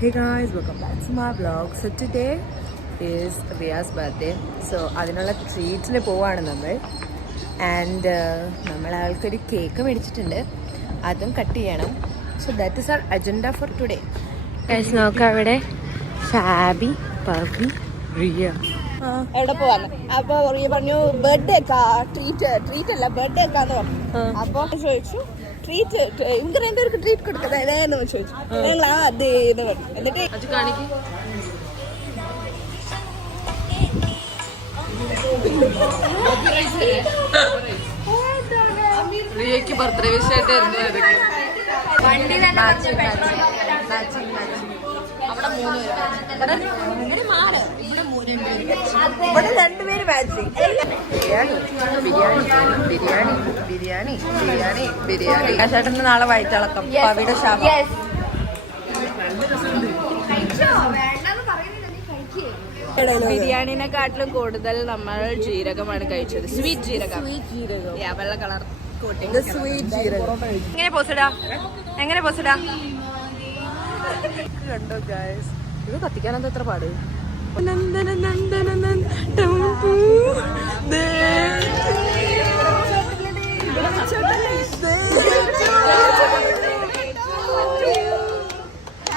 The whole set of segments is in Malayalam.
Hey guys, welcome back to my vlog. So today is Riya's birthday. So അതിനുള്ള ട്രീറ്റ്സിന് പോവാണ് നമ്മൾ. ആൻഡ് നമ്മൾ ആൾക്കൊരു കേക്ക് മേടിച്ചിട്ടുണ്ട്, അതും കട്ട് ചെയ്യണം. So that is our agenda for today. Guys നോക്കാം, അവിടെ ഫാബി, പവി, റിയ എവിടെ പോവാന്ന്. അപ്പൊ റിയ പറഞ്ഞു ബർത്ത്ഡേ ട്രീറ്റ് അല്ല ബർത്ത്ഡേ എന്ന് പറഞ്ഞു. അപ്പൊ ചോദിച്ചു ട്രീറ്റ് ഇവർക്ക് രണ്ടുപേർക്ക് ട്രീറ്റ് കൊടുക്കുന്നതെന്ന് ചോദിച്ചു. ഞങ്ങൾ അതേന്ന് പറഞ്ഞു. എന്നിട്ട് റിയക്ക് ബർത്ത്ഡേ വിഷയമായിട്ടായിരുന്നു ഇവിടെ രണ്ടുപേര് മാച്ചിങ്. ബിരിയാണി ചേട്ടന് നാളെ വയറ്റിളക്കം. പവിയുടെ ശാപം. ബിരിയാണിനെക്കാട്ടിലും കൂടുതൽ നമ്മൾ ജീരകമാണ് കഴിച്ചത്. സ്വീറ്റ് ജീരകം. വെള്ള കളർ സ്വീറ്റ് ജീരകം. എങ്ങനെ പോസിടാ കണ്ടോ ഗൈസ്? ഇത് കത്തിക്കാനെന്താ എത്ര പാട്?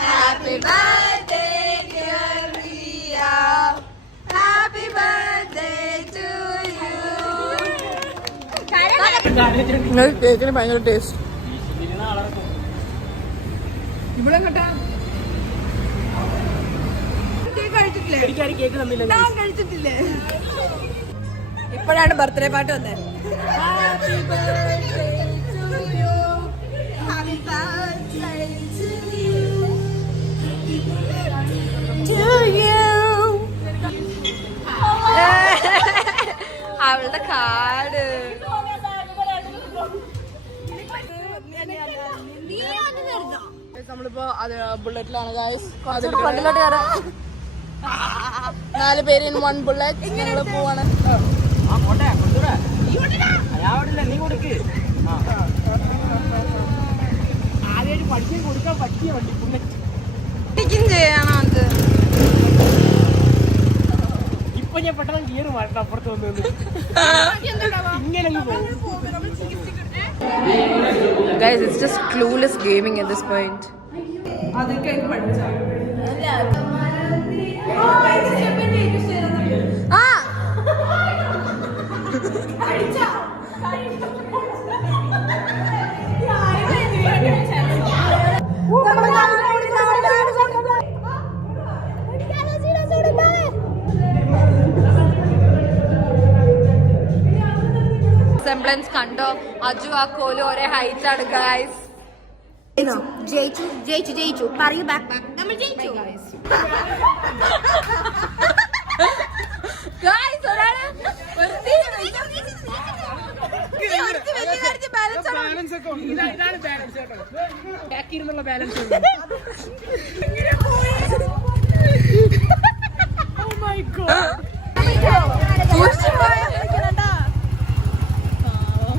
Happy birthday dear Riya, happy birthday to you. കേക്കിന് ഭയങ്കര ടേസ്റ്റ്. ഇവിടെ കേട്ടാ കഴിച്ചിട്ടില്ലേ? ഇപ്പോഴാണ് ബർത്ത്ഡേ പാട്ട് വന്നത്. Happy birthday to you, happy birthday to you. അവളുടെ കാട്. നമ്മളിപ്പോ ബുള്ളറ്റിലാണ് ഗായ്സ്. ഫ്രണ്ടിലോട്ട് കയറാം. 4 പേര് ഇൻ 1 ബുള്ളറ്റ്. ഞങ്ങൾ പോവാണ്. ചെയ്യണോ അത്? ഇപ്പൊ ഞാൻ പെട്ടെന്ന് ഗിയർ മാറ്റണം. അപ്പുറത്ത് വന്നു ഇങ്ങനെ Guys, it's just clueless gaming at this point. Semblance കണ്ടോ? അജു ആ കോല് ഒരേ ഹൈറ്റ് ആണ് ഗൈസ്. ജയിച്ചു പറയൂ. നമ്മൾ ജയിച്ചു ഗൈസ്. ഒരാള് ബാലൻസ് ഒക്കെ ഉണ്ട്. ഇതാണ് ബാലൻസ് കേട്ടോ. ബാക്കിരുന്നുള്ള ബാലൻസ് ഉണ്ട്. Oh my god.